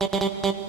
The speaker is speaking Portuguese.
Música